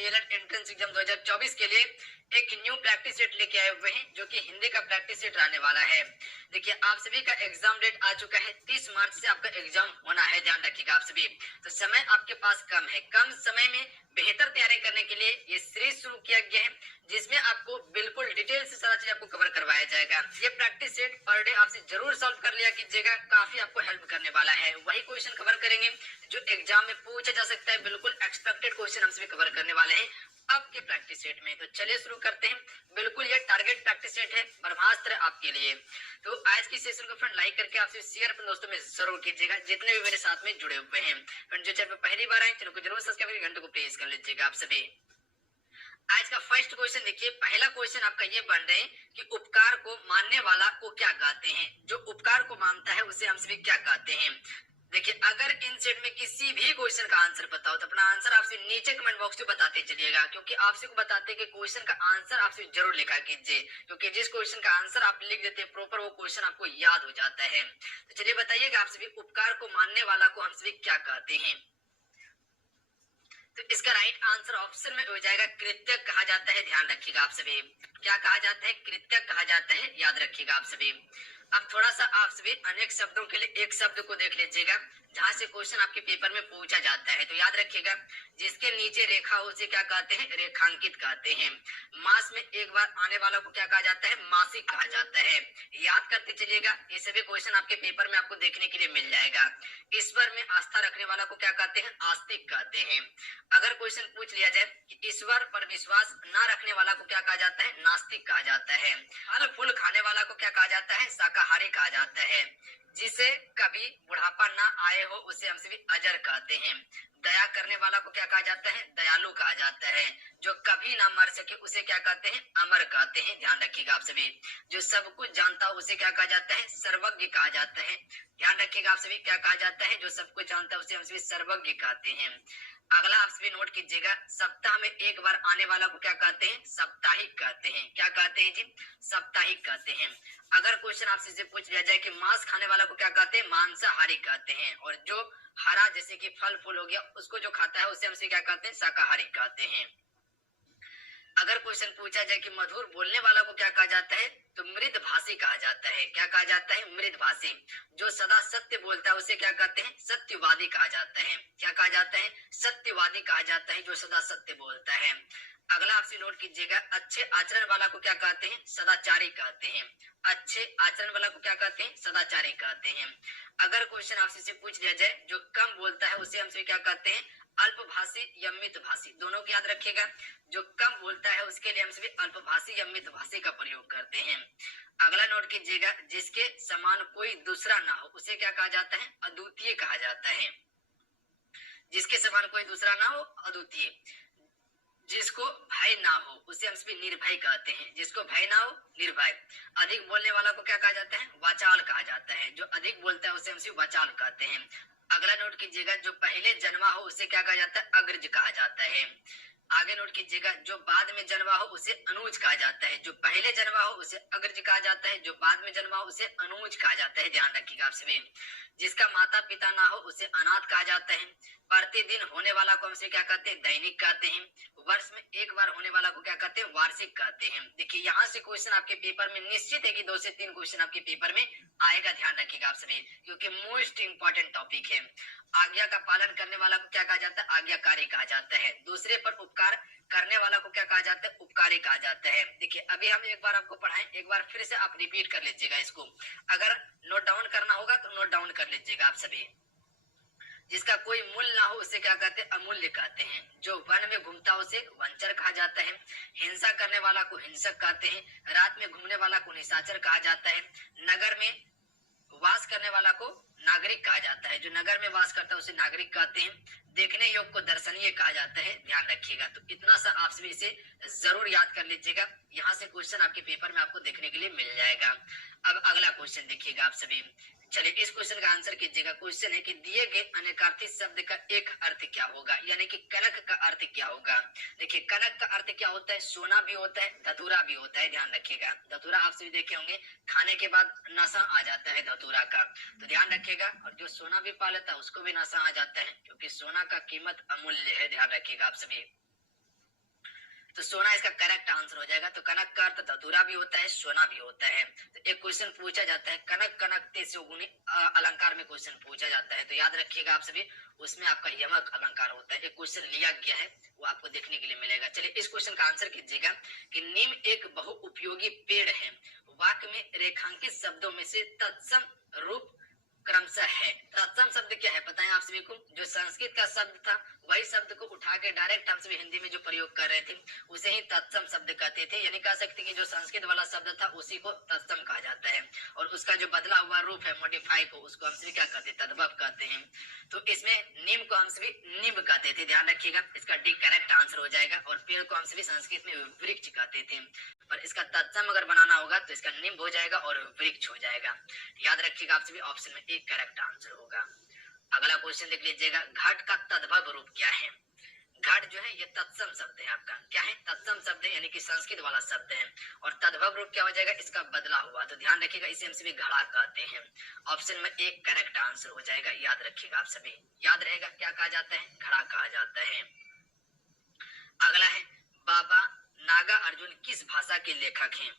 DElEd entrance exam 2024 के लिए एक न्यू प्रैक्टिस सेट लेके आए हुए हैं, जो कि हिंदी का प्रैक्टिस सेट रहने वाला है। देखिए, आप सभी का एग्जाम डेट आ चुका है, 30 मार्च से आपका एग्जाम होना है, ध्यान रखिएगा आप सभी। तो समय आपके पास कम है, कम समय में बेहतर तैयारी करने के लिए ये सीरीज शुरू किया गया है, जिसमें आपको बिल्कुल डिटेल से सारा चीज आपको कवर करवाया जाएगा। ये प्रैक्टिस सेट पर डे आपसे जरूर सॉल्व कर लिया कीजिएगा, काफी आपको हेल्प करने वाला है। वही क्वेश्चन कवर करेंगे जो एग्जाम में पूछा जा सकता है, बिल्कुल एक्सपेक्टेड क्वेश्चन हम सभी कवर करने वाले हैं आपके प्रैक्टिस सेट में। तो चलिए शुरू करते हैं। बिल्कुल ये टारगेट प्रैक्टिस सेट है, ब्रह्मास्त्र आपके लिए। तो आज की सेशन को फ्रेंड लाइक करके आपसे शेयर अपने दोस्तों में जरूर कीजिएगा, जितने भी मेरे साथ में जुड़े हुए हैं। फ्रेंड जो चैनल पर पहली बार आए चैनल को जरूर सब्सक्राइब करके घंटे को प्रेस कर लीजिएगा आप सभी। आज का फर्स्ट क्वेश्चन देखिए, पहला क्वेश्चन आपका ये बन रहे हैं कि उपकार को मानने वाला को क्या कहते हैं। जो उपकार को मानता है उसे हम सभी क्या कहते हैं। देखिए, अगर इन सेट में किसी भी क्वेश्चन का आंसर पता हो तो अपना आंसर आपसे नीचे कमेंट बॉक्स में बताते चलिएगा, क्योंकि आपसे को बताते कि क्वेश्चन का आंसर आपसे जरूर लिखा कीजिए, क्योंकि जिस क्वेश्चन का आंसर आप लिख देते हैं प्रॉपर, वो क्वेश्चन आपको याद हो जाता है। तो चलिए बताइएगा आप सभी, उपकार को मानने वाला को हम सभी क्या कहते हैं। तो इसका राइट आंसर ऑप्शन में हो जाएगा कृत्यक कहा जाता है। ध्यान रखिएगा आप सभी, क्या कहा जाता है, कृत्यक कहा जाता है, याद रखिएगा आप सभी। अब थोड़ा सा आप सभी अनेक शब्दों के लिए एक शब्द को देख लीजिएगा, जहां से क्वेश्चन आपके पेपर में पूछा जाता है। तो याद रखिएगा, जिसके नीचे रेखा हो उसे क्या कहते हैं, रेखांकित कहते हैं। मास में एक बार आने वाला को क्या कहा जाता है, मासिक कहा जाता है। याद करते चलिएगा, ये सभी क्वेश्चन आपके पेपर में आपको देखने के लिए मिल जाएगा। ईश्वर में आस्था रखने वाला को क्या कहते हैं, आस्तिक कहते हैं। अगर क्वेश्चन पूछ लिया जाए कि ईश्वर पर विश्वास न रखने वाला को क्या कहा जाता है, नास्तिक कहा जाता है। फल फूल खाने वाला को क्या कहा जाता है, शाकाहारी कहा जाता है। जिसे कभी बुढ़ापा ना आए हो उसे हम सभी अजर कहते हैं। दया करने वाला को क्या कहा जाता है, दयालु कहा जाता है। जो कभी ना मर सके उसे क्या कहते हैं, अमर कहते हैं। ध्यान रखिएगा आप सभी। जो सब कुछ जानता हो उसे क्या कहा जाता है, सर्वज्ञ कहा जाता है। ध्यान रखिएगा आप सभी, क्या कहा जाता है, जो सब कुछ जानता है उसे हम सभी सर्वज्ञ कहते हैं। अगला आप सभी नोट कीजिएगा, सप्ताह में एक बार आने वाला को क्या कहते हैं, साप्ताहिक कहते हैं। क्या कहते हैं जी, साप्ताहिक कहते हैं। अगर क्वेश्चन आपसे से पूछ लिया जाए कि मांस खाने वाला को क्या कहते हैं, मांसाहारी कहते हैं। और जो हरा जैसे कि फल फूल हो गया उसको जो खाता है उसे हमसे क्या कहते हैं, शाकाहारी कहते हैं। अगर क्वेश्चन पूछा जाए कि मधुर बोलने वाला को क्या कहा जाता है, तो मृदभाषी कहा जाता है। क्या कहा जाता है, मृदभाषी। जो सदा सत्य बोलता है उसे क्या कहते हैं, सत्यवादी कहा जाता है। क्या कहा जाता है, सत्यवादी कहा जाता है, जो सदा सत्य बोलता है। अगला आपसे नोट कीजिएगा, अच्छे आचरण वाला को क्या कहते हैं, सदाचारी कहते हैं। अच्छे आचरण वाला को क्या कहते हैं, सदाचारी कहते हैं। अगर क्वेश्चन आपसे से पूछ लिया जाए जो कम बोलता है उसे हमसे क्या कहते हैं, अल्पभाषी या मितभाषी। दोनों को याद रखिएगा, जो कम बोलता है उसके लिए हम सभी अल्पभाषी या मितभाषी का प्रयोग करते हैं। अगला नोट कीजिएगा, जिसके समान कोई दूसरा ना हो उसे क्या कहा जाता है, अद्वितीय कहा जाता है। जिसके समान कोई दूसरा ना हो, अद्वितीय। जिसको भय ना हो उसे हम सभी निर्भय कहते हैं। जिसको भय ना हो, निर्भय। अधिक बोलने वाला को क्या कहा जाता है, वाचाल कहा जाता है। जो अधिक बोलता है उसे हम सभी वाचाल कहते हैं। अगला नोट कीजिएगा, जो पहले जन्मा हो उसे क्या कहा जाता है, अग्रज कहा जाता है। आगे नोट कीजिएगा, जो बाद में जन्मा हो उसे अनुज कहा जाता है। जो पहले जन्मा हो उसे अग्रज कहा जाता है, जो बाद में जन्मा हो उसे अनुज कहा जाता है। ध्यान रखिएगा आप सभी। जिसका माता पिता ना हो उसे अनाथ कहा जाता है। प्रतिदिन होने वाला को हमसे क्या कहते हैं, दैनिक कहते हैं। वर्ष में एक बार होने वाला को क्या कहते हैं, वार्षिक कहते हैं। देखिए, यहाँ से क्वेश्चन आपके पेपर में निश्चित है कि 2 से 3 क्वेश्चन आपके पेपर में आएगा। ध्यान रखिएगा आप सभी, क्योंकि मोस्ट इंपॉर्टेंट टॉपिक है। आज्ञा का पालन करने वाला को क्या कहा जाता है, आज्ञाकारी कहा जाता है। दूसरे पर उपकार करने वाला को क्या कहा जाता है, उपकारी कहा जाता है। देखिए, अभी हम एक बार आपको पढ़ाएं, एक बार फिर से आप रिपीट कर लीजिएगा इसको। अगर नोट डाउन करना होगा तो नोट डाउन कर लीजिएगा आप सभी। जिसका कोई मूल्य ना हो उसे क्या कहते हैं, अमूल्य कहते हैं। जो वन में घूमता उसे वंचर कहा जाता है। हिंसा करने वाला को हिंसक कहते हैं। रात में घूमने वाला को निशाचर कहा जाता है। नगर में वास करने वाला को नागरिक कहा जाता है। जो नगर में वास करता है उसे नागरिक कहते हैं। देखने योग्य को दर्शनीय कहा जाता है। ध्यान रखिएगा, तो इतना सा आप सभी इसे जरूर याद कर लीजिएगा। यहाँ से क्वेश्चन आपके पेपर में आपको देखने के लिए मिल जाएगा। अब अगला क्वेश्चन देखिएगा आप सभी। चलिए, इस क्वेश्चन का आंसर कीजिएगा। क्वेश्चन है कि दिए गए अनेकार्थी शब्द का एक अर्थ क्या होगा, यानी कि कनक का अर्थ क्या होगा। देखिए, कनक का अर्थ क्या होता है, सोना भी होता है, धतूरा भी होता है। ध्यान रखिएगा, धतूरा आप सभी देखे होंगे, खाने के बाद नशा आ जाता है धतूरा का, तो ध्यान रखिएगा। और जो सोना भी पा लेता है उसको भी नशा आ जाता है, क्योंकि सोना का कीमत अमूल्य है। ध्यान रखिएगा आप सभी। सोना इसका करेक्ट आंसर हो जाएगा। तो कनक का अर्थ धतूरा भी होता है, सोना भी होता है। तो एक क्वेश्चन पूछा जाता है कनक कनकते सुगुनी अलंकार में क्वेश्चन पूछा जाता है, तो याद रखिएगा आप सभी, उसमें आपका यमक अलंकार होता है। एक क्वेश्चन लिया गया है, वो आपको देखने के लिए मिलेगा। चलिए इस क्वेश्चन का आंसर कीजिएगा कि नीम एक बहुउपयोगी पेड़ है, वाक्य में रेखांकित शब्दों में से तत्सम रूप क्रमशः है। तत्सम शब्द क्या है बताएं आप सभी को? जो संस्कृत का शब्द था वही शब्द को उठा के डायरेक्ट हम सभी हिंदी में जो प्रयोग कर रहे थे उसे ही तत्सम शब्द कहते थे, यानी कह सकते कि जो संस्कृत वाला शब्द था उसी को तत्सम कहा जाता है, और उसका जो बदला हुआ रूप है मॉडिफाई को, उसको हम सभी क्या कहते हैं? तद्भव कहते हैं। तो इसमें नीम को हम सभी निम्ब कहते थे, ध्यान रखिएगा, इसका डी करेक्ट आंसर हो जाएगा। और पेड़ को हम सभी संस्कृत में वृक्ष कहते थे, पर इसका तत्सम अगर बनाना होगा तो इसका निम्ब हो जाएगा और वृक्ष हो जाएगा। याद रखिएगा आप सभी, ऑप्शन में एक करेक्ट आंसर होगा। अगला क्वेश्चन देख लीजिएगा, घट का तद्भव रूप क्या है? घट जो है ये तत्सम शब्द है, आपका क्या है? तत्सम शब्द है, यानी कि संस्कृत वाला शब्द है। और तद्भव रूप क्या हो जाएगा? इसका बदला हुआ। तो ध्यान रखिएगा, इसे हम सभी घड़ा कहते हैं। ऑप्शन में एक करेक्ट आंसर हो जाएगा। याद रखिएगा आप सभी, याद रहेगा क्या कहा जाता है? घड़ा कहा जाता है। अगला है, बाबा नागा अर्जुन किस भाषा के लेखक हैं?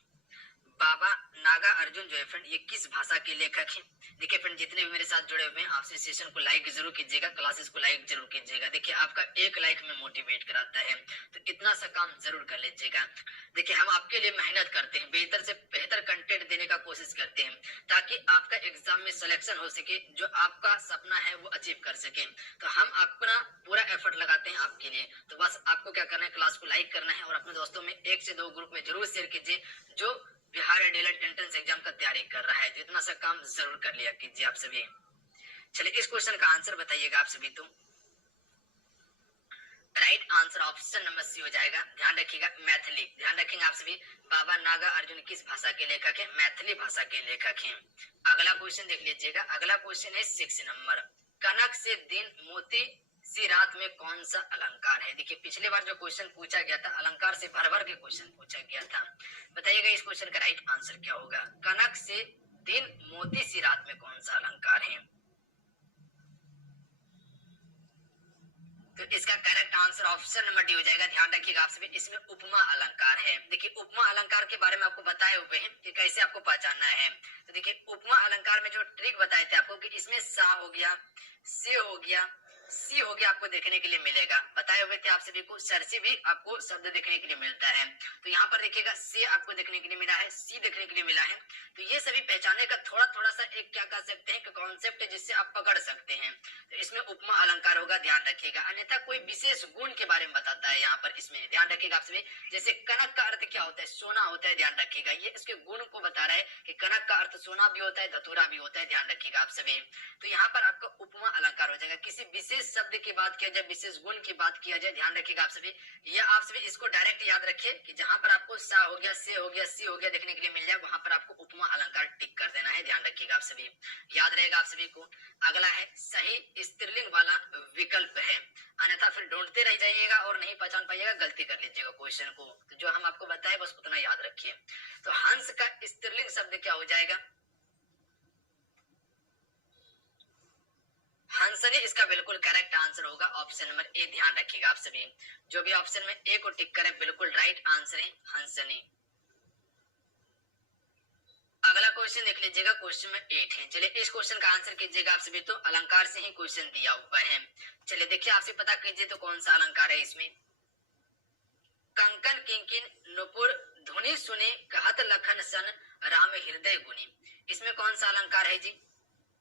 बाबा नागा अर्जुन जो है फ्रेंड, ये किस भाषा के लेखक हैं? देखिए फ्रेंड, जितने भी मेरे साथ जुड़े हुए हैं आपसे सेशन को लाइक जरूर कीजिएगा, क्लासेस को लाइक जरूर कीजिएगा। देखिए आपका एक लाइक में मोटिवेट कराता है, तो इतना सा काम जरूर कर लीजिएगा। देखिए हम आपके लिए मेहनत करते हैं, बेहतर से बेहतर कंटेंट देने का कोशिश करते हैं, ताकि आपका एग्जाम में सिलेक्शन हो सके, जो आपका सपना है वो अचीव कर सके। तो हम अपना पूरा एफर्ट लगाते हैं आपके लिए। तो बस आपको क्या करना है? क्लास को लाइक करना है और अपने दोस्तों में 1 से 2 ग्रुप में जरूर शेयर कीजिए जो बिहार डीएलएड एंट्रेंस एग्जाम का तैयारी कर रहा है। तो इतना सा काम जरूर कर लिया कीजिए आप सभी। चलिए इस क्वेश्चन का आंसर बताइएगा आप सभी। तो right answer option number C हो जाएगा। ध्यान रखिएगा, मैथिली। ध्यान रखेंगे आप सभी, बाबा नागा अर्जुन किस भाषा के लेखक हैं? मैथिली भाषा के लेखक हैं। अगला क्वेश्चन देख लीजिएगा। अगला क्वेश्चन है 6 नंबर, कनक से दिन मोती सी रात में कौन सा अलंकार है? देखिए पिछले बार जो क्वेश्चन पूछा गया था अलंकार से भर भर के क्वेश्चन पूछा गया था। बताइएगा इस क्वेश्चन का राइट आंसर क्या होगा? कनक से दिन मोती सी रात में कौन सा अलंकार है? तो इसका correct answer option number D हो जाएगा। ध्यान रखिएगा आप सभी, इसमें उपमा अलंकार है। देखिए उपमा अलंकार के बारे में आपको बताए हुए हैं कि कैसे आपको पहचानना है। तो देखिए उपमा अलंकार में जो ट्रिक बताए थे आपको कि इसमें सा हो गया, से हो गया, सी हो गया, आपको देखने के लिए मिलेगा। बताए हुए थे आप सभी को, सरसी भी आपको शब्द देखने के लिए मिलता है। तो यहाँ पर देखिएगा से आपको देखने के लिए मिला है, सी देखने के लिए मिला है। तो ये सभी पहचानने का थोड़ा थोड़ा सा एक क्या कह सकते हैं कि कॉन्सेप्ट है जिससे आप पकड़ सकते हैं। तो इसमें उपमा अलंकार होगा, ध्यान रखिएगा। अन्यथा कोई विशेष गुण के बारे में बताता है यहाँ पर, इसमें ध्यान रखिएगा आप सभी। जैसे कनक का अर्थ क्या होता है? सोना होता है, ध्यान रखिएगा। ये इसके गुण को बता रहा है कि कनक का अर्थ सोना भी होता है, धतूरा भी होता है, ध्यान रखिएगा आप सभी। तो यहाँ पर आपका उपमा अलंकार हो जाएगा। किसी विशेष शब्द की बात किया जाए, विशेष गुण की बात किया जाए, ध्यान रखिएगा आप सभी। या आप सभी इसको डायरेक्ट याद रखिए कि जहां पर आपको सा हो गया, से हो गया, सी हो गया देखने के लिए मिल जाए, वहां पर आपको उपमा अलंकार टिक कर देना है। ध्यान रखिएगा आप सभी, याद रहेगा आप सभी को। अगला है सही स्त्रीलिंग वाला विकल्प है, अन्यथा फिर ढूंढते रह जाइएगा और नहीं पहचान पाइएगा, गलती कर लीजिएगा क्वेश्चन को। तो जो हम आपको बताए बस उतना याद रखिए। तो हंस का स्त्रीलिंग शब्द क्या हो जाएगा? हंसनी इसका बिल्कुल करेक्ट आंसर होगा, ऑप्शन नंबर ए। ध्यान रखिएगा आप सभी, जो भी ऑप्शन में ए को टिक करे बिल्कुल राइट आंसर है हंसनी। अगला क्वेश्चन देख लीजिएगा, क्वेश्चन में 8 है। चलिए इस क्वेश्चन का आंसर कीजिएगा आप सभी। तो अलंकार से ही क्वेश्चन दिया हुआ है। चलिए देखिए आपसे पता कीजिए तो कौन सा अलंकार है इसमें? कंकन किंकिन नुपुर धुनि सुने कहत लखन सन राम हृदय गुनी, इसमें कौन सा अलंकार है जी?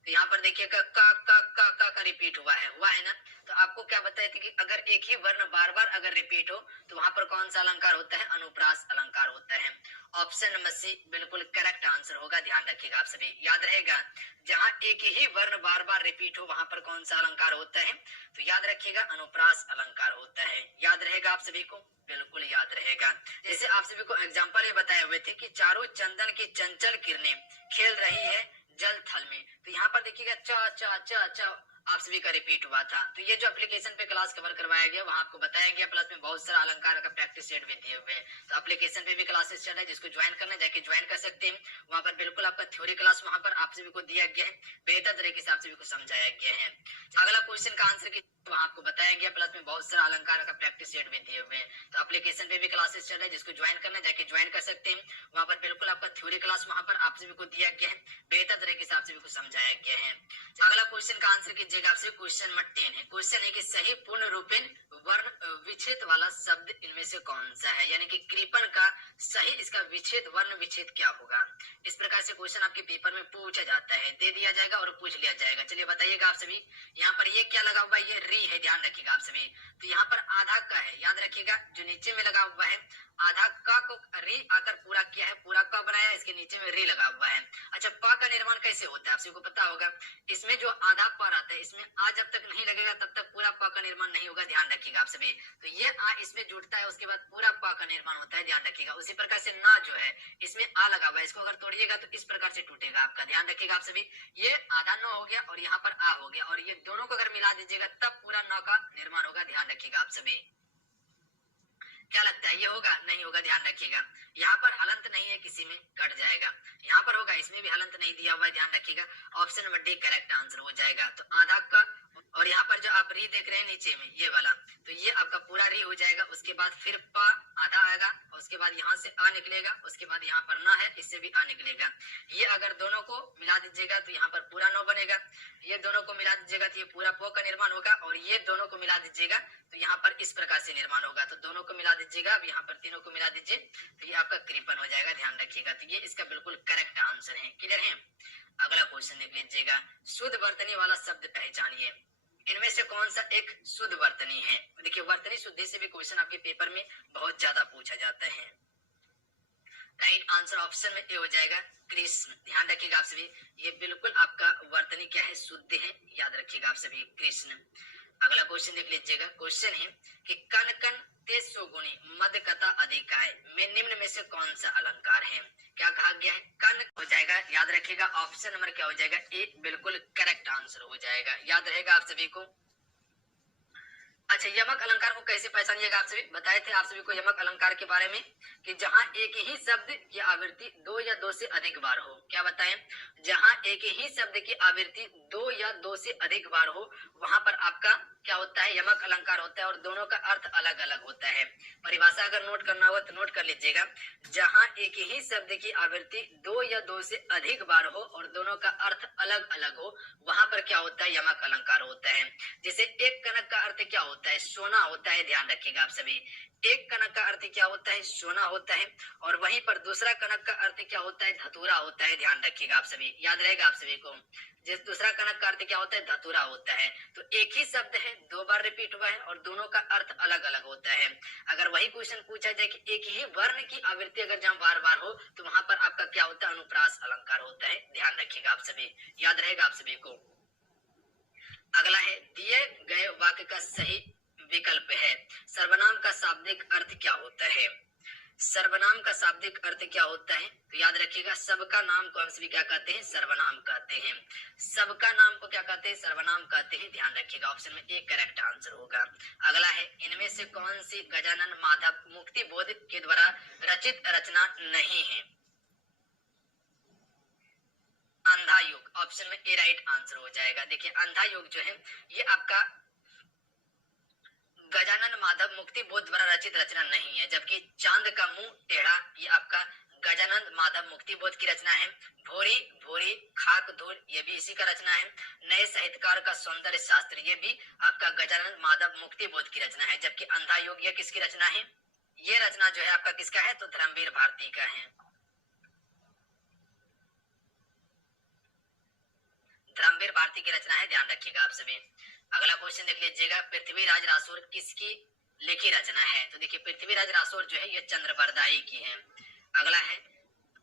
तो यहाँ पर देखिए का रिपीट हुआ है ना। तो आपको क्या बताए थे कि अगर एक ही वर्ण बार बार अगर रिपीट हो तो वहां पर कौन सा अलंकार होता है? अनुप्रास अलंकार होता है। ऑप्शन नंबर सी बिल्कुल करेक्ट आंसर होगा। ध्यान रखिएगा आप सभी, याद रहेगा जहां एक ही वर्ण बार बार रिपीट हो वहां पर कौन सा अलंकार होता है? तो याद रखिएगा अनुप्रास अलंकार होता है। याद रहेगा आप सभी को, बिल्कुल याद रहेगा। जैसे आप सभी को एग्जाम्पल ये बताए हुए थे कि चारों चंदन की चंचल किरणें खेल रही है जल थल में। तो यहाँ पर देखिएगा च च च च आप सभी का रिपीट हुआ था। तो ये जो एप्लीकेशन पे क्लास कवर करवाया गया वहां आपको बताया गया, प्लस में बहुत सारा अलंकार का प्रैक्टिस सेट भी दिए हुए हैं। तो एप्लीकेशन पे भी क्लासेस चल रहा है, जिसको ज्वाइन करना जाके ज्वाइन कर सकते हैं। वहां पर बिल्कुल आपका थ्योरी क्लास वहां पर आप सभी को दिया गया है, बेहतर तरीके से आप सभी को समझाया गया है। अगला क्वेश्चन का आंसर की वहाँ आपको बताया गया, प्लस में बहुत सारा अलंकार का प्रैक्टिस सेट भी दिए हुए हैं। तो एप्लीकेशन पे भी क्लासेस चल रहे हैं, जिसको ज्वाइन करना जाके ज्वाइन कर सकते हैं। वहाँ पर बिल्कुल आपका थ्योरी क्लास वहाँ पर आप सभी को दिया गया है, बेहतर तरीके से आप सभी को समझाया गया है। अगला क्वेश्चन का आंसर कीजिएगा आपसे, क्वेश्चन नंबर 10 है। क्वेश्चन है कि सही पूर्ण रूपेण वर्ण विच्छेद वाला शब्द इनमें से कौन सा है, यानी कि कृपण का सही इसका विच्छेद वर्ण विच्छेद क्या होगा। इस प्रकार से क्वेश्चन आपके पेपर में पूछा जाता है, दे दिया जाएगा और पूछ लिया जाएगा। चलिए बताइएगा आप सभी, यहाँ पर ये क्या लगा हुआ है, ये री है, ध्यान रखिएगा आप सभी। तो यहाँ पर आधा का है, याद रखिएगा, जो नीचे में लगा हुआ है आधा का को री आकर पूरा किया है, पूरा का बनाया, इसके नीचे में री लगा हुआ है। अच्छा, प का निर्माण कैसे होता है आप सभी को पता होगा। इसमें जो आधा प आता है, इसमें आ जब तक नहीं लगेगा तब तक पूरा प का निर्माण नहीं होगा, ध्यान रखिएगा आप सभी। तो ये आ इसमें जुड़ता है, उसके बाद पूरा प का निर्माण होता है, ध्यान रखिएगा। उसी प्रकार से ना जो है इसमें आ लगा हुआ है, इसको अगर तोड़िएगा तो इस प्रकार से टूटेगा आपका, ध्यान रखिएगा आप सभी। ये आधा न हो गया और यहाँ पर आ हो गया, और ये दोनों को अगर मिला दीजिएगा तब पूरा न का निर्माण होगा, ध्यान रखिएगा आप सभी। क्या लगता है, ये होगा नहीं होगा, ध्यान रखिएगा। यहाँ पर हलंत नहीं है, किसी में कट जाएगा। यहाँ पर होगा, इसमें भी हलंत नहीं दिया हुआ है, ध्यान रखिएगा। Option number D correct answer हो जाएगा। तो आधा का, और यहाँ पर जो आप री देख रहे हैं नीचे में ये वाला, तो ये आपका पूरा री हो जाएगा। उसके बाद फिर प आधा आएगा, उसके बाद यहाँ से आ निकलेगा, उसके बाद यहाँ पर ना है, इससे भी आ निकलेगा। ये अगर दोनों को मिला दीजिएगा तो यहाँ पर पूरा न बनेगा, ये दोनों को मिला दीजिएगा तो ये पूरा प का निर्माण होगा, और ये दोनों को मिला दीजिएगा तो यहाँ पर इस प्रकार से निर्माण होगा। तो दोनों को मिला दीजिएगा, अब यहाँ पर तीनों को मिला दीजिए तो ये आपका कृपण हो जाएगा, ध्यान रखिएगा। तो ये इसका बिल्कुल करेक्ट आंसर है, क्लियर है। अगला क्वेश्चन देख लीजिएगा, शुद्ध वर्तनी वाला शब्द पहचानिए। इनमें से कौन सा एक शुद्ध वर्तनी है। देखिए, वर्तनी शुद्धि से भी क्वेश्चन आपके पेपर में बहुत ज्यादा पूछा जाता है। राइट आंसर ऑप्शन में ए हो जाएगा, कृष्ण। ध्यान रखिएगा आप सभी, ये बिल्कुल आपका वर्तनी क्या है, शुद्ध है, याद रखिएगा आप सभी, कृष्ण। अगला क्वेश्चन देख लीजिएगा, क्वेश्चन है कि कन कन तेजो गुणी मद कथा अधिकाय में निम्न में से कौन सा अलंकार है। क्या कहा गया है, कन हो जाएगा, याद रखिएगा। ऑप्शन नंबर क्या हो जाएगा, ए बिल्कुल करेक्ट आंसर हो जाएगा, याद रहेगा आप सभी को। अच्छा, यमक अलंकार को कैसे पहचानिएगा, आप सभी बताए थे आप सभी को यमक अलंकार के बारे में कि जहां एक ही शब्द की आवृत्ति दो या दो से अधिक बार हो। क्या बताएं, जहां एक ही शब्द की आवृत्ति दो या दो से अधिक बार हो, वहां पर आपका क्या होता है, यमक अलंकार होता है, और दोनों का अर्थ अलग अलग होता है। परिभाषा अगर नोट करना हो तो नोट कर लीजिएगा, जहां एक ही शब्द की आवृत्ति दो या दो से अधिक बार हो और दोनों का अर्थ अलग अलग हो, वहां पर क्या होता है, यमक अलंकार होता है। जैसे एक कनक का अर्थ क्या होता है, सोना होता है, ध्यान रखिएगा आप सभी। एक कनक का अर्थ क्या होता है, सोना होता है, और वहीं पर दूसरा कनक का अर्थ क्या होता है, धतूरा होता है, ध्यान रखिएगा आप सभी, याद रहेगा आप सभी को। जिस दूसरा कनक का अर्थ क्या होता है, धतूरा होता है। तो एक ही शब्द है, दो बार रिपीट हुआ है और दोनों का अर्थ अलग अलग होता है। अगर वही क्वेश्चन पूछा जाए कि एक ही वर्ण की आवृत्ति अगर जहां बार बार हो, तो वहां पर आपका क्या होता है, अनुप्रास अलंकार होता है, ध्यान रखिएगा आप सभी, याद रहेगा आप सभी को। अगला है, दिए गए वाक्य का सही विकल्प है। सर्वनाम का शाब्दिक अर्थ क्या होता है। सर्वनाम का शाब्दिक अर्थ क्या होता है, तो याद रखिएगा, सबका नाम को हम सभी क्या कहते हैं, सर्वनाम कहते हैं। सबका नाम को क्या कहते हैं, सर्वनाम कहते हैं, ध्यान रखिएगा। ऑप्शन में एक करेक्ट आंसर होगा। अगला है, इनमें से कौन सी गजानन माधव मुक्ति बोध के द्वारा रचित रचना नहीं है। अंधा योग, ऑप्शन में ए राइट आंसर हो जाएगा। देखिए, अंधा योग जो है ये आपका गजानन माधव मुक्ति बोध द्वारा रचित रचना नहीं है, जबकि चांद का मुंह टेढ़ा ये आपका गजानन माधव मुक्ति बोध की रचना है। भोरी भोरी खाक धूल ये भी इसी का रचना है। नए साहित्यकार का सौंदर्य शास्त्र ये भी आपका गजानन माधव मुक्ति बोध की रचना है, जबकि अंधा योग ये किसकी रचना है, ये रचना जो है आपका किसका है, तो धर्मवीर भारती का है। धर्मवीर भारती की रचना है, ध्यान रखिएगा आप सभी। अगला क्वेश्चन देख लीजिएगा, पृथ्वीराज रासोर किसकी लिखी रचना है। तो देखिए, पृथ्वीराज रासोर जो है ये चंद्रवरदाई की है। अगला है,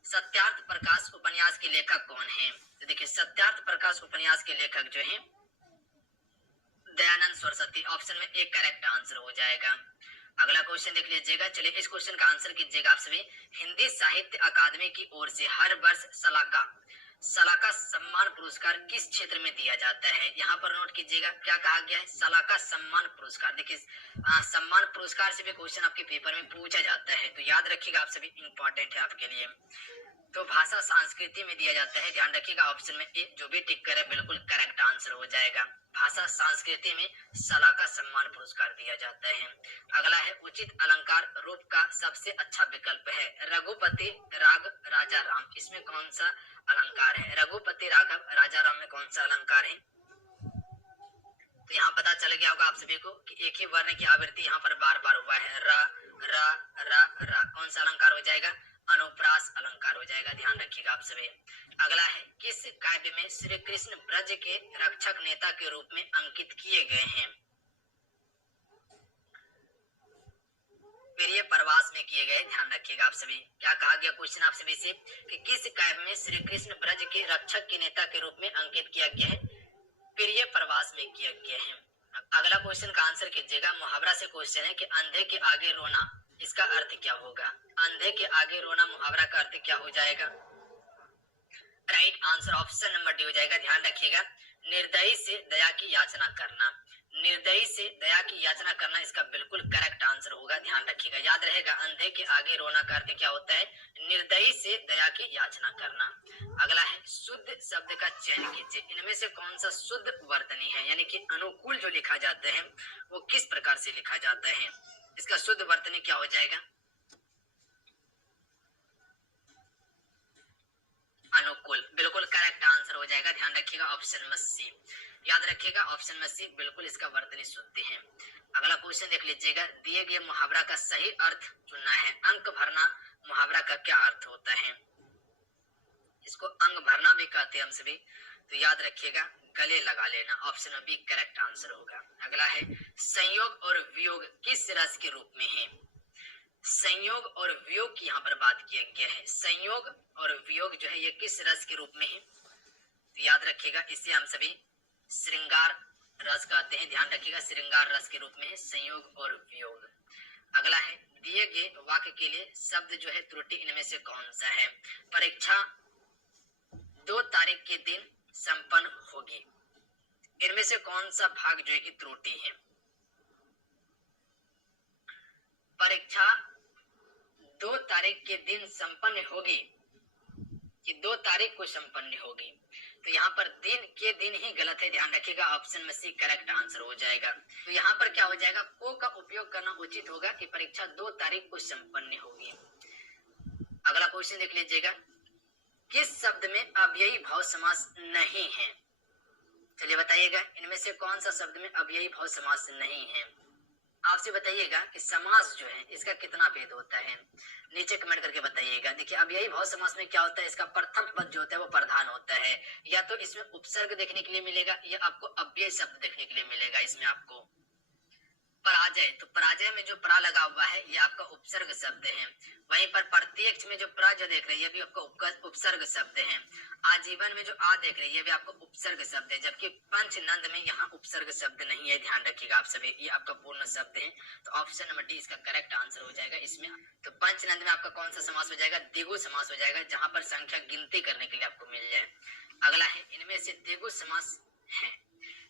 सत्यार्थ प्रकाश उपन्यास के लेखक कौन है। तो देखिए, सत्यार्थ प्रकाश उपन्यास के लेखक जो है दयानंद सरस्वती। ऑप्शन में एक करेक्ट आंसर हो जाएगा। अगला क्वेश्चन देख लीजिएगा, चलिए इस क्वेश्चन का आंसर कीजिएगा आप सभी। हिंदी साहित्य अकादमी की ओर से हर वर्ष सलाका सम्मान पुरस्कार किस क्षेत्र में दिया जाता है। यहाँ पर नोट कीजिएगा, क्या कहा गया है, सलाका सम्मान पुरस्कार। देखिए, सम्मान पुरस्कार से भी क्वेश्चन आपके पेपर में पूछा जाता है, तो याद रखिएगा आप सभी, इंपॉर्टेंट है आपके लिए। तो भाषा संस्कृति में दिया जाता है, ध्यान रखिएगा ऑप्शन में ए। जो भी टिक करे बिल्कुल करेक्ट आंसर हो जाएगा। भाषा संस्कृति में सला का सम्मान पुरस्कार दिया जाता है। अगला है उचित अलंकार रूप का सबसे अच्छा विकल्प है रघुपति राघव राजा राम। इसमें कौन सा अलंकार है? रघुपति राघव राजा राम में कौन सा अलंकार है? तो यहाँ पता चल गया होगा आप सभी को कि एक ही वर्ण की आवृत्ति यहाँ पर बार बार हुआ है, र र र र। कौन सा अलंकार हो जाएगा? अनुप्रास अलंकार हो जाएगा, ध्यान रखिएगा आप सभी। अगला है किस काव्य में श्री कृष्ण ब्रज के रक्षक नेता के रूप में अंकित किए गए हैं? प्रिय प्रवास में किए गए, ध्यान रखिएगा आप सभी। क्या कहा गया क्वेश्चन आप सभी से कि किस काव्य में श्री कृष्ण ब्रज के रक्षक के नेता के रूप में अंकित किया गया है? प्रिय प्रवास में किया गया है। अगला क्वेश्चन का आंसर कीजिएगा। मुहावरा से क्वेश्चन है कि अंधे के आगे रोना, इसका अर्थ क्या होगा? अंधे के आगे रोना मुहावरा का अर्थ क्या हो जाएगा? Right answer option number D हो जाएगा, ध्यान रखिएगा। निर्दयी से दया की याचना करना, निर्दयी से दया की याचना करना इसका बिल्कुल करेक्ट आंसर होगा, ध्यान रखिएगा। याद रहेगा अंधे के आगे रोना का अर्थ क्या होता है? निर्दयी से दया की याचना करना। अगला है शुद्ध शब्द का चयन कीजिए। इनमें से कौन सा शुद्ध वर्तनी है, यानी कि अनुकूल जो लिखा जाता है वो किस प्रकार से लिखा जाता है? इसका शुद्ध वर्तनी क्या हो जाएगा? अनुकूल, बिल्कुल करेक्ट आंसर हो जाएगा, ध्यान रखिएगा ऑप्शन में सी। याद रखिएगा ऑप्शन में सी बिल्कुल इसका वर्तनी शुद्ध है। अगला क्वेश्चन देख लीजिएगा। दिए गए मुहावरा का सही अर्थ चुनना है। अंक भरना मुहावरा का क्या अर्थ होता है? इसको अंग भरना भी कहते हैं हम सभी, तो याद रखिएगा गले लगा लेना, ऑप्शन में बी करेक्ट आंसर होगा। अगला है संयोग और वियोग किस रस के रूप में है? संयोग और वियोग की यहाँ पर बात किया गया है। संयोग और वियोग जो है ये किस रस के रूप में है? तो याद रखिएगा इसे हम सभी श्रृंगार रस कहते हैं, ध्यान रखिएगा श्रृंगार रस के रूप में है संयोग और वियोग। अगला है दिए गए वाक्य के लिए शब्द जो है त्रुटि इनमें से कौन सा है? परीक्षा 2 तारीख के दिन संपन्न होगी, इनमें से कौन सा भाग जो है कि त्रुटि है? परीक्षा 2 तारीख के दिन संपन्न होगी कि 2 तारीख को संपन्न होगी? तो यहाँ पर दिन के दिन ही गलत है, ध्यान रखिएगा ऑप्शन में सी करेक्ट आंसर हो जाएगा। तो यहाँ पर क्या हो जाएगा? को का उपयोग करना उचित होगा कि परीक्षा 2 तारीख को संपन्न होगी। अगला क्वेश्चन देख लीजिएगा। किस शब्द में अव्ययी भाव समास नहीं है? चलिए बताइएगा इनमें से कौन सा शब्द में अव्ययी भाव समास नहीं है? आपसे बताइएगा कि समास जो है इसका कितना भेद होता है, नीचे कमेंट करके बताइएगा। देखिए अव्ययी भाव समास में क्या होता है, इसका प्रथम पद जो होता है वो प्रधान होता है, या तो इसमें उपसर्ग देखने के लिए मिलेगा या आपको अव्यय शब्द देखने के लिए मिलेगा। इसमें आपको पराजय, तो पराजय में जो प्रा लगा हुआ है ये आपका उपसर्ग शब्द है। वहीं पर प्रत्यक्ष में जो प्रा जो देख रहे हैं ये भी आपका उपसर्ग शब्द है। आजीवन में जो आ देख रहे हैं ये भी आपका उपसर्ग शब्द है, जबकि पंचनंद में यहाँ उपसर्ग शब्द नहीं है, ध्यान रखिएगा आप सभी, ये आपका पूर्ण शब्द है। तो ऑप्शन नंबर डी इसका करेक्ट आंसर हो जाएगा इसमें। तो पंचनंद में आपका कौन सा समास हो जाएगा? द्विगु समास हो जाएगा, जहां पर संख्या गिनती करने के लिए आपको मिल जाए। अगला है इनमें से द्विगु समास है,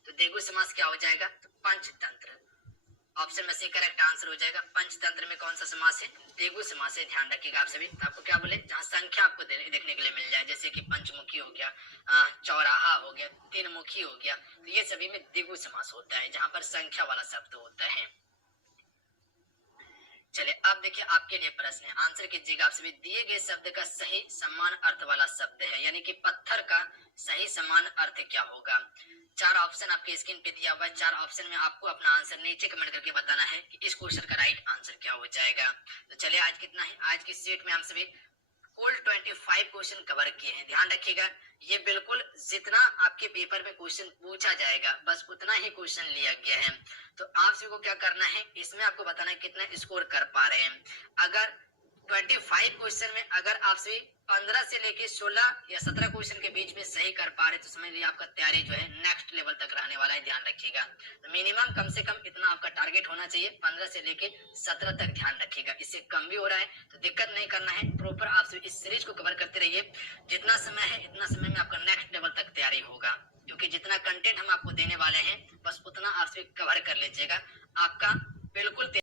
तो द्विगु समास क्या हो जाएगा? तो पंचतंत्र, ऑप्शन में से करेक्ट आंसर हो जाएगा। पंचतंत्र में कौन सा समास है? द्विगु समास है, ध्यान रखिएगा आप सभी। तो आपको क्या बोले, जहाँ संख्या आपको देखने के लिए मिल जाए, जैसे कि पंचमुखी हो गया, चौराहा हो गया, 3 मुखी हो गया, तो ये सभी में द्विगु समास होता है, जहां पर संख्या वाला शब्द होता है। चलिए अब देखिए आपके लिए प्रश्न है, आंसर कीजिएगा आप सभी। दिए गए शब्द का सही समान अर्थ वाला शब्द है, यानी कि पत्थर का सही समान अर्थ क्या होगा? 4 ऑप्शन आपके स्क्रीन पे दिया हुआ है। 4 ऑप्शन में आपको अपना आंसर नीचे कमेंट करके बताना है कि इस क्वेश्चन का राइट आंसर क्या हो जाएगा। तो चलिए आज कितना है, आज की सेट में हम सभी कुल 25 क्वेश्चन कवर किए हैं। ध्यान रखिएगा ये बिल्कुल जितना आपके पेपर में क्वेश्चन पूछा जाएगा बस उतना ही क्वेश्चन लिया गया है। तो आप सभी को क्या करना है, इसमें आपको बताना है कितना स्कोर कर पा रहे हैं। अगर 25 क्वेश्चन में अगर आप सभी 15 से लेके 16 या 17 क्वेश्चन के बीच में सही कर पा रहे तो समझ लीजिए आपका तैयारी जो है नेक्स्ट लेवल तक रहने वाला है, ध्यान रखिएगा। तो मिनिमम कम से कम इतना आपका टारगेट होना चाहिए, 15 से लेके 17 तक, ध्यान रखिएगा। इससे कम भी हो रहा है तो दिक्कत नहीं करना है, प्रॉपर आप सभी इस सीरीज को कवर करते रहिए। जितना समय है इतना समय में आपका नेक्स्ट लेवल तक तैयारी होगा, क्योंकि जितना कंटेंट हम आपको देने वाले हैं बस उतना आप सभी कवर कर लीजिएगा, आपका बिल्कुल